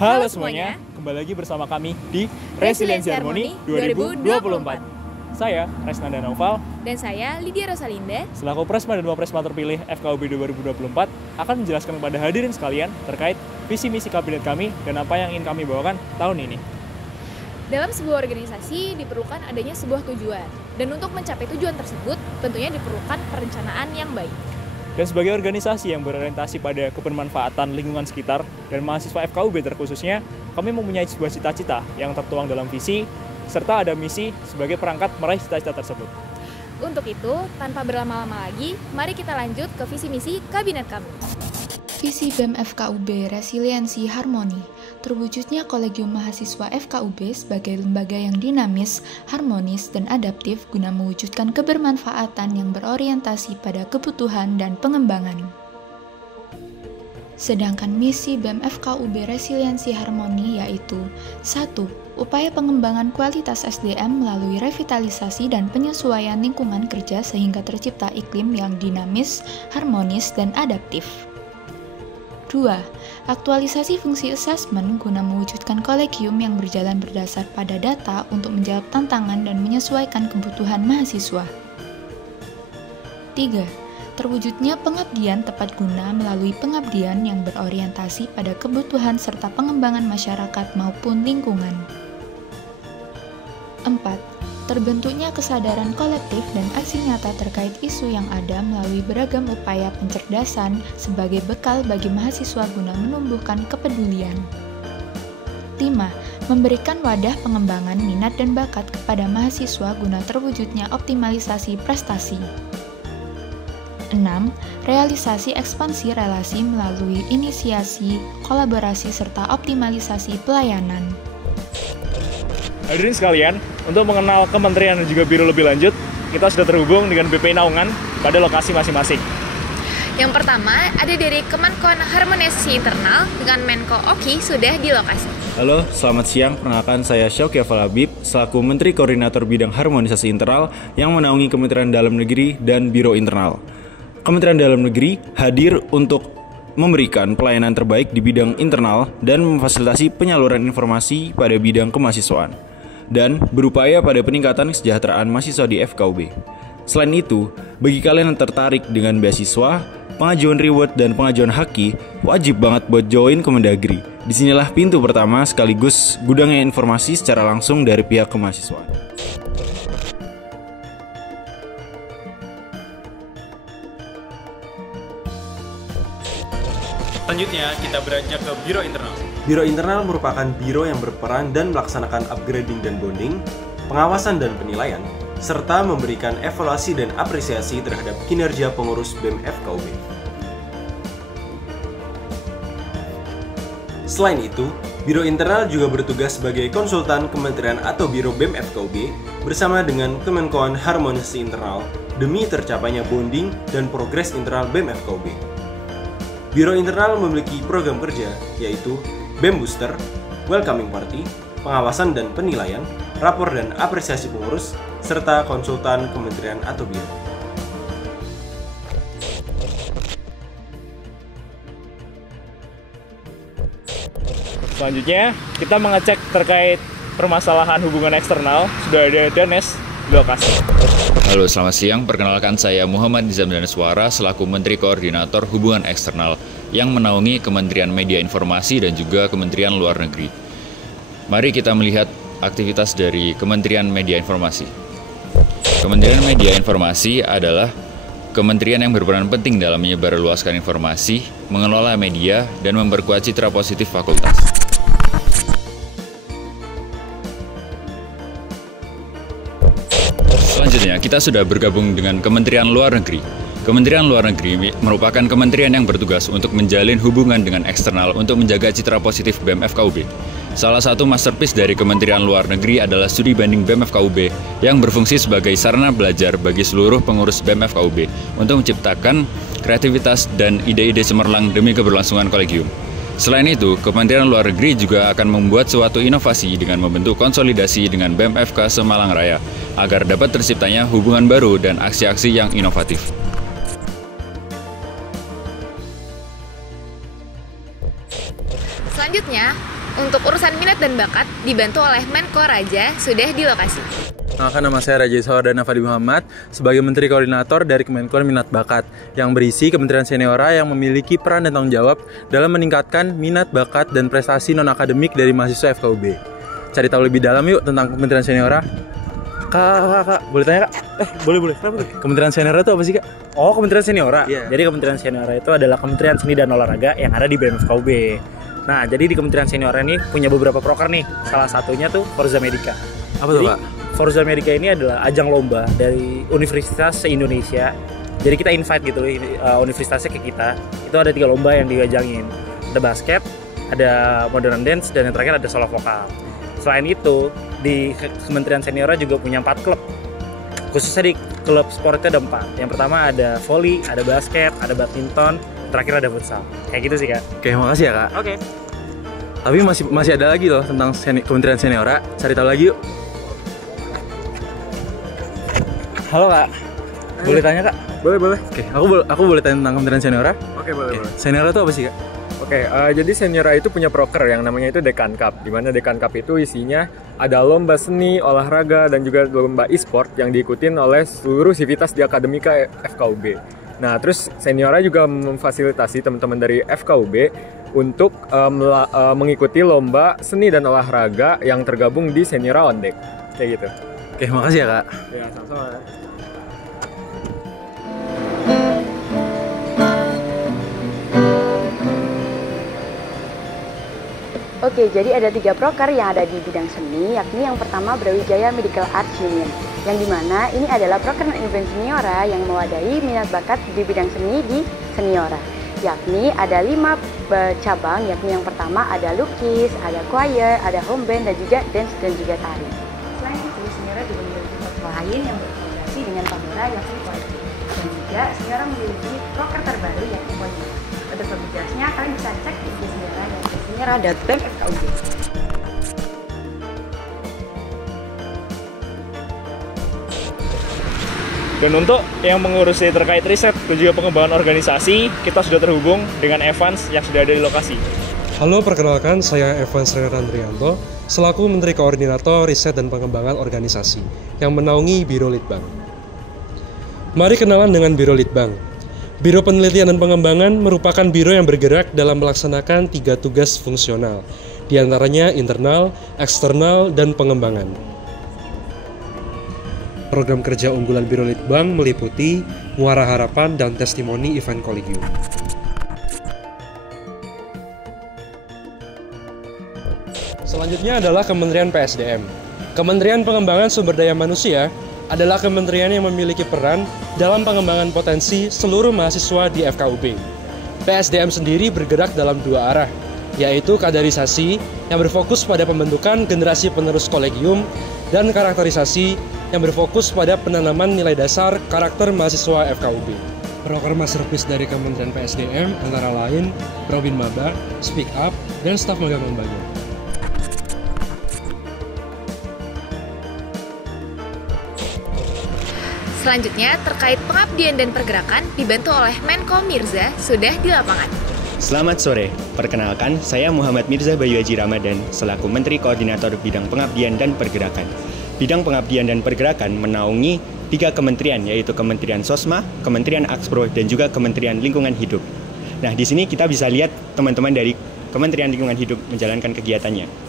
Halo semuanya, kembali lagi bersama kami di Resiliensi Harmoni 2024. Saya Resnanda Naufal dan saya Lydia Rosalinda selaku Presma dan Wapresma terpilih FKUB 2024 akan menjelaskan kepada hadirin sekalian terkait visi misi kabinet kami dan apa yang ingin kami bawakan tahun ini. Dalam sebuah organisasi diperlukan adanya sebuah tujuan, dan untuk mencapai tujuan tersebut tentunya diperlukan perencanaan yang baik. Dan sebagai organisasi yang berorientasi pada kebermanfaatan lingkungan sekitar dan mahasiswa FKUB terkhususnya, kami mempunyai sebuah cita-cita yang tertuang dalam visi, serta ada misi sebagai perangkat meraih cita-cita tersebut. Untuk itu, tanpa berlama-lama lagi, mari kita lanjut ke visi misi kabinet kami. Visi BEM FKUB Resiliensi Harmoni, terwujudnya kolegium mahasiswa FKUB sebagai lembaga yang dinamis, harmonis, dan adaptif guna mewujudkan kebermanfaatan yang berorientasi pada kebutuhan dan pengembangan. Sedangkan misi BEM FKUB Resiliensi Harmoni yaitu 1. Upaya pengembangan kualitas SDM melalui revitalisasi dan penyesuaian lingkungan kerja sehingga tercipta iklim yang dinamis, harmonis, dan adaptif. 2. Aktualisasi fungsi asesmen guna mewujudkan kolegium yang berjalan berdasar pada data untuk menjawab tantangan dan menyesuaikan kebutuhan mahasiswa. 3. Terwujudnya pengabdian tepat guna melalui pengabdian yang berorientasi pada kebutuhan serta pengembangan masyarakat maupun lingkungan. 4. Terbentuknya kesadaran kolektif dan aksi nyata terkait isu yang ada melalui beragam upaya pencerdasan sebagai bekal bagi mahasiswa guna menumbuhkan kepedulian. 5. Memberikan wadah pengembangan minat dan bakat kepada mahasiswa guna terwujudnya optimalisasi prestasi. 6. Realisasi ekspansi relasi melalui inisiasi, kolaborasi, serta optimalisasi pelayanan. Hadirin sekalian, untuk mengenal kementerian dan juga biro lebih lanjut, kita sudah terhubung dengan BP Naungan pada lokasi masing-masing. Yang pertama, ada dari Kemenkon Harmonisasi Internal dengan Menko Oki sudah di lokasi. Halo, selamat siang. Perkenalkan saya Syauki Afal Habib, selaku Menteri Koordinator Bidang Harmonisasi Internal yang menaungi Kementerian Dalam Negeri dan Biro Internal. Kementerian Dalam Negeri hadir untuk memberikan pelayanan terbaik di bidang internal dan memfasilitasi penyaluran informasi pada bidang kemahasiswaan, dan berupaya pada peningkatan kesejahteraan mahasiswa di FKUB. Selain itu, bagi kalian yang tertarik dengan beasiswa, pengajuan reward, dan pengajuan haki, wajib banget buat join Kemendagri. Disinilah pintu pertama sekaligus gudangnya informasi secara langsung dari pihak kemahasiswaan. Selanjutnya, kita beranjak ke Biro Internal. Biro Internal merupakan biro yang berperan dan melaksanakan upgrading dan bonding, pengawasan dan penilaian, serta memberikan evaluasi dan apresiasi terhadap kinerja pengurus BEM FKUB. Selain itu, Biro Internal juga bertugas sebagai konsultan kementerian atau biro BEM FKUB bersama dengan Kemenkon Harmonisasi Internal demi tercapainya bonding dan progres internal BEM FKUB. Biro Internal memiliki program kerja yaitu BEM Booster, Welcoming Party, pengawasan dan penilaian, rapor dan apresiasi pengurus, serta konsultan kementerian atau biro. Selanjutnya, kita mengecek terkait permasalahan hubungan eksternal. Sudah ada Danes di lokasi. Halo, selamat siang. Perkenalkan saya Muhammad Nizam Daneswara selaku Menteri Koordinator Hubungan Eksternal yang menaungi Kementerian Media Informasi dan juga Kementerian Luar Negeri. Mari kita melihat aktivitas dari Kementerian Media Informasi. Kementerian Media Informasi adalah kementerian yang berperan penting dalam menyebarluaskan informasi, mengelola media, dan memperkuat citra positif fakultas. Selanjutnya, kita sudah bergabung dengan Kementerian Luar Negeri. Kementerian Luar Negeri merupakan kementerian yang bertugas untuk menjalin hubungan dengan eksternal untuk menjaga citra positif BEM FKUB. Salah satu masterpiece dari Kementerian Luar Negeri adalah studi banding BEM FKUB yang berfungsi sebagai sarana belajar bagi seluruh pengurus BEM FKUB untuk menciptakan kreativitas dan ide-ide cemerlang demi keberlangsungan kolegium. Selain itu, Kementerian Luar Negeri juga akan membuat suatu inovasi dengan membentuk konsolidasi dengan BEM FK Semalang Raya agar dapat terciptanya hubungan baru dan aksi-aksi yang inovatif. Selanjutnya, Untuk urusan minat dan bakat dibantu oleh Menko Raja sudah di lokasi. Nama saya Raja Sawardana Fadi Muhammad sebagai Menteri Koordinator dari Kemenkoan Minat Bakat yang berisi Kementerian Seniora yang memiliki peran dan tanggung jawab dalam meningkatkan minat bakat dan prestasi non-akademik dari mahasiswa FKUB. Cari tahu lebih dalam yuk tentang Kementerian Seniora. Kak, boleh tanya Kak? Boleh. Kenapa tuh? Kementerian Seniora itu apa sih Kak? Oh, Kementerian Seniora. Iya. Jadi Kementerian Seniora itu adalah Kementerian Seni dan Olahraga yang ada di BMFKUB. Nah, jadi di Kementerian Seniora ini punya beberapa proker nih. Salah satunya tuh Forza Medica. Apa tuh Jadi, Kak? Forza Medica ini adalah ajang lomba dari universitas se-Indonesia. Jadi kita invite gitu universitasnya ke kita. Itu ada 3 lomba yang diajangin. Ada basket, ada modern dance, dan yang terakhir ada solo vokal. Selain itu, di Kementerian Seniora juga punya 4 klub. Khususnya di klub sportnya ada 4. Yang pertama ada volley, ada basket, ada badminton, terakhir ada futsal. Kayak gitu sih Kak. Oke, makasih ya Kak. Oke. Tapi masih ada lagi loh tentang Kementerian Seniora. Cari tahu lagi yuk. Halo Kak, boleh tanya Kak? Boleh. Oke, aku boleh tanya tentang Kementerian Seniora? Oke, boleh. Seniora itu apa sih Kak? Oke, jadi Seniora itu punya proker yang namanya itu Dekan Cup. Di mana Dekan Cup itu isinya ada lomba seni, olahraga, dan juga lomba e-sport yang diikutin oleh seluruh sivitas di Akademika FKUB. Nah, terus Seniora juga memfasilitasi teman-teman dari FKUB untuk mengikuti lomba seni dan olahraga yang tergabung di Seniora On Deck. Kayak gitu. Oke, makasih ya Kak. Ya, sama-sama. Oke, jadi ada 3 proker yang ada di bidang seni, yakni yang pertama Brawijaya Medical Arts Union, yang dimana ini adalah proker non-event Seniora yang mewadahi minat bakat di bidang seni di Seniora, yakni ada 5 cabang, yakni yang pertama ada lukis, ada choir, ada home band, dan juga dance dan juga tari. Selain itu, Seniora juga memiliki proker lain yang berkolaborasi dengan Pandora, yakni choir. Dan juga Seniora memiliki proker terbaru yakni choir. Untuk lebih jelasnya, kalian bisa cek di Seniora yang seniora.bemfkub. Dan untuk yang mengurusi terkait riset dan juga pengembangan organisasi, kita sudah terhubung dengan Evans yang sudah ada di lokasi. Halo, perkenalkan saya Evans Renandrianto, selaku Menteri Koordinator Riset dan Pengembangan Organisasi yang menaungi Biro Litbang. Mari kenalan dengan Biro Litbang. Biro Penelitian dan Pengembangan merupakan biro yang bergerak dalam melaksanakan 3 tugas fungsional, diantaranya internal, eksternal, dan pengembangan. Program kerja unggulan Biro Litbang meliputi Muara Harapan dan Testimoni Event Collegium. Selanjutnya adalah Kementerian PSDM. Kementerian Pengembangan Sumber Daya Manusia adalah kementerian yang memiliki peran dalam pengembangan potensi seluruh mahasiswa di FKUB. PSDM sendiri bergerak dalam 2 arah, yaitu kaderisasi yang berfokus pada pembentukan generasi penerus kolegium dan karakterisasi yang berfokus pada penanaman nilai dasar karakter mahasiswa FKUB. Proker masterpiece dari Kementerian PSDM antara lain Probin Maba, Speak Up, dan staf magang lembaga. Selanjutnya, terkait pengabdian dan pergerakan dibantu oleh Menko Mirza sudah di lapangan. Selamat sore, perkenalkan saya Muhammad Mirza Bayu Haji Ramadan selaku Menteri Koordinator Bidang Pengabdian dan Pergerakan. Bidang Pengabdian dan Pergerakan menaungi 3 kementerian, yaitu Kementerian Sosma, Kementerian Akspro, dan juga Kementerian Lingkungan Hidup. Nah, di sini kita bisa lihat teman-teman dari Kementerian Lingkungan Hidup menjalankan kegiatannya.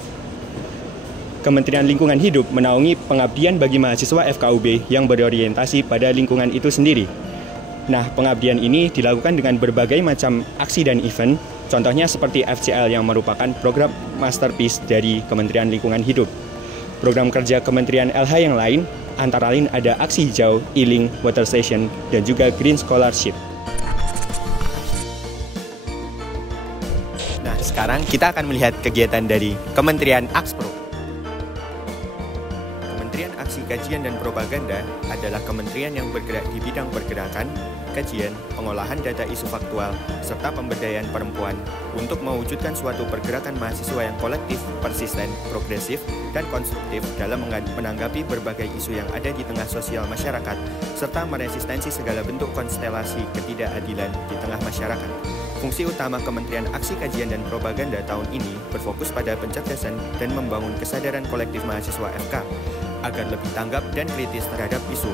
Kementerian Lingkungan Hidup menaungi pengabdian bagi mahasiswa FKUB yang berorientasi pada lingkungan itu sendiri. Nah, pengabdian ini dilakukan dengan berbagai macam aksi dan event, contohnya seperti FCL yang merupakan program masterpiece dari Kementerian Lingkungan Hidup. Program kerja Kementerian LH yang lain, antara lain ada Aksi Hijau, E-Link, Water Station, dan juga Green Scholarship. Nah, sekarang kita akan melihat kegiatan dari Kementerian Akspro. Kementerian Aksi Kajian dan Propaganda adalah kementerian yang bergerak di bidang pergerakan, kajian, pengolahan data isu faktual, serta pemberdayaan perempuan untuk mewujudkan suatu pergerakan mahasiswa yang kolektif, persisten, progresif, dan konstruktif dalam menanggapi berbagai isu yang ada di tengah sosial masyarakat, serta meresistensi segala bentuk konstelasi ketidakadilan di tengah masyarakat. Fungsi utama Kementerian Aksi Kajian dan Propaganda tahun ini berfokus pada pencerdasan dan membangun kesadaran kolektif mahasiswa FK agar lebih tanggap dan kritis terhadap isu.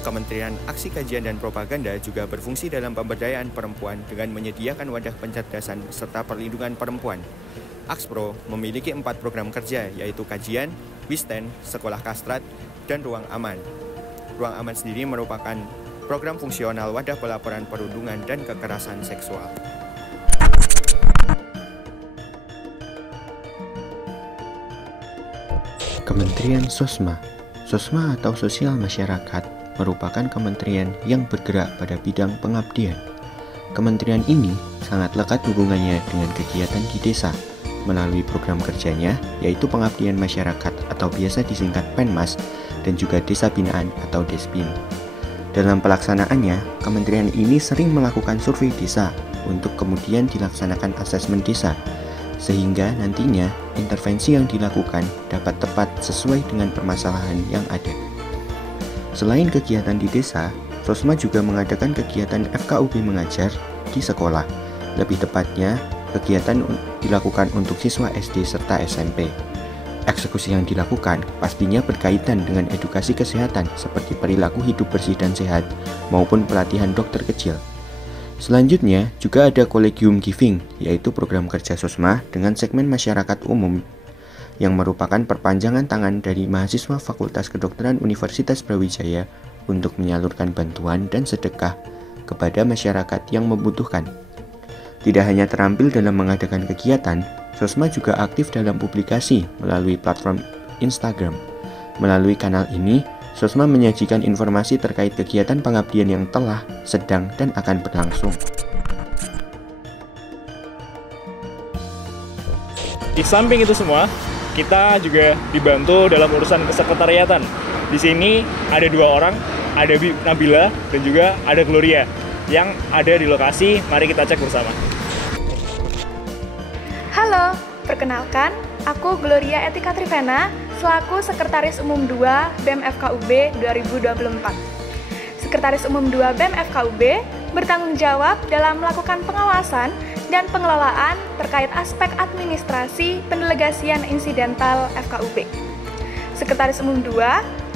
Kementerian Aksi Kajian dan Propaganda juga berfungsi dalam pemberdayaan perempuan dengan menyediakan wadah pencerdasan serta perlindungan perempuan. Akspro memiliki 4 program kerja, yaitu kajian, Wisten, sekolah kastrat, dan ruang aman. Ruang aman sendiri merupakan program fungsional wadah pelaporan perundungan dan kekerasan seksual. Kementerian Sosma. Sosma atau Sosial Masyarakat merupakan kementerian yang bergerak pada bidang pengabdian. Kementerian ini sangat lekat hubungannya dengan kegiatan di desa melalui program kerjanya, yaitu pengabdian masyarakat atau biasa disingkat Penmas, dan juga desa binaan atau Despin. Dalam pelaksanaannya, kementerian ini sering melakukan survei desa untuk kemudian dilaksanakan asesmen desa, sehingga nantinya intervensi yang dilakukan dapat tepat sesuai dengan permasalahan yang ada. Selain kegiatan di desa, Sosma juga mengadakan kegiatan FKUB mengajar di sekolah. Lebih tepatnya, kegiatan dilakukan untuk siswa SD serta SMP. Eksekusi yang dilakukan pastinya berkaitan dengan edukasi kesehatan seperti perilaku hidup bersih dan sehat maupun pelatihan dokter kecil. Selanjutnya juga ada Kolegium Giving, yaitu program kerja Sosma dengan segmen masyarakat umum yang merupakan perpanjangan tangan dari mahasiswa Fakultas Kedokteran Universitas Brawijaya untuk menyalurkan bantuan dan sedekah kepada masyarakat yang membutuhkan. Tidak hanya terampil dalam mengadakan kegiatan, Sosma juga aktif dalam publikasi melalui platform Instagram. Melalui kanal ini, Sosma menyajikan informasi terkait kegiatan pengabdian yang telah, sedang, dan akan berlangsung. Di samping itu semua, kita juga dibantu dalam urusan kesekretariatan. Di sini ada 2 orang, ada Nabila dan juga ada Gloria yang ada di lokasi. Mari kita cek bersama. Halo, perkenalkan, aku Gloria Etika Trivena, selaku Sekretaris Umum 2 BEM FKUB 2024. Sekretaris Umum 2 BEM FKUB bertanggung jawab dalam melakukan pengawasan dan pengelolaan terkait aspek administrasi pendelegasian insidental FKUB. Sekretaris Umum 2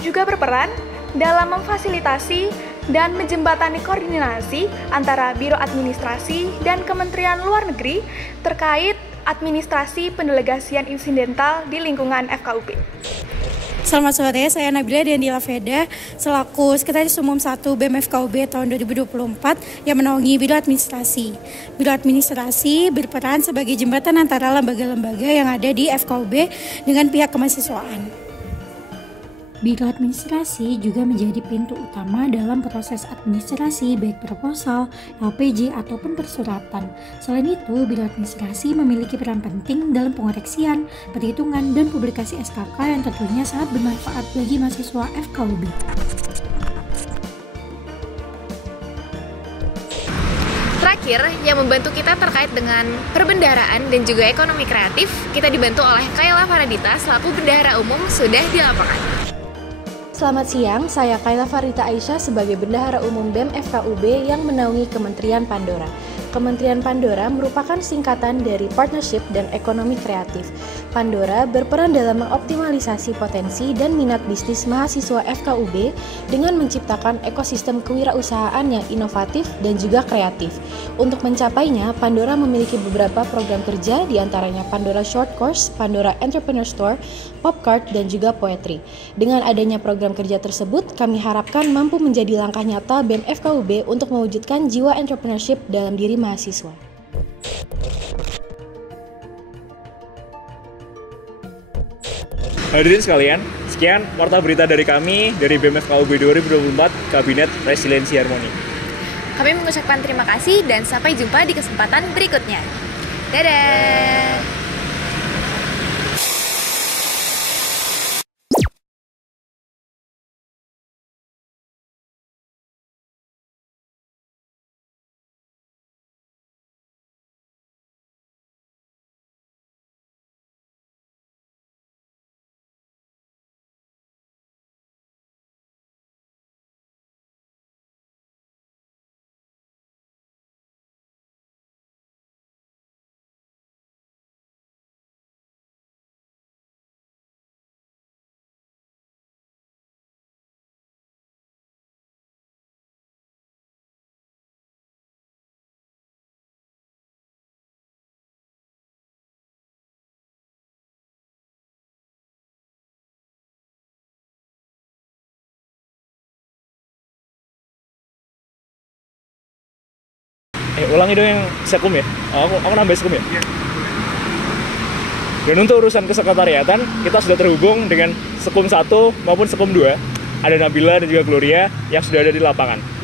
juga berperan dalam memfasilitasi dan menjembatani koordinasi antara Biro Administrasi dan Kementerian Luar Negeri terkait administrasi pendelegasian insidental di lingkungan FKUB. Selamat sore, saya Nabila Daniela Veda, selaku Sekretaris Umum 1 BEM FKUB tahun 2024 yang menaungi Biro Administrasi. Biro Administrasi berperan sebagai jembatan antara lembaga-lembaga yang ada di FKUB dengan pihak kemahasiswaan. Biro Administrasi juga menjadi pintu utama dalam proses administrasi baik proposal, LPG, ataupun persuratan. Selain itu, Biro Administrasi memiliki peran penting dalam pengoreksian, perhitungan, dan publikasi SKK yang tentunya sangat bermanfaat bagi mahasiswa FKUB. Terakhir, yang membantu kita terkait dengan perbendaharaan dan juga ekonomi kreatif, kita dibantu oleh Kayla Faradita selaku bendahara umum sudah di lapangan. Selamat siang, saya Kayla Farita Aisyah sebagai Bendahara Umum BEM FKUB yang menaungi Kementerian Pandora. Kementerian Pandora merupakan singkatan dari Partnership dan Ekonomi Kreatif. Pandora berperan dalam mengoptimalisasi potensi dan minat bisnis mahasiswa FKUB dengan menciptakan ekosistem kewirausahaan yang inovatif dan juga kreatif. Untuk mencapainya, Pandora memiliki beberapa program kerja, diantaranya Pandora Short Course, Pandora Entrepreneur Store, Popcard, dan juga Poetry. Dengan adanya program kerja tersebut, kami harapkan mampu menjadi langkah nyata BEM FKUB untuk mewujudkan jiwa entrepreneurship dalam diri mahasiswa. Hadirin sekalian, sekian warta berita dari kami dari BEM FKUB 2024 Kabinet Resiliensi Harmoni. Kami mengucapkan terima kasih dan sampai jumpa di kesempatan berikutnya. Dadah! Ulangi dong yang sekum ya. Aku nambah sekum ya. Dan untuk urusan kesekretariatan, kita sudah terhubung dengan Sekum 1 maupun Sekum 2. Ada Nabila dan juga Gloria yang sudah ada di lapangan.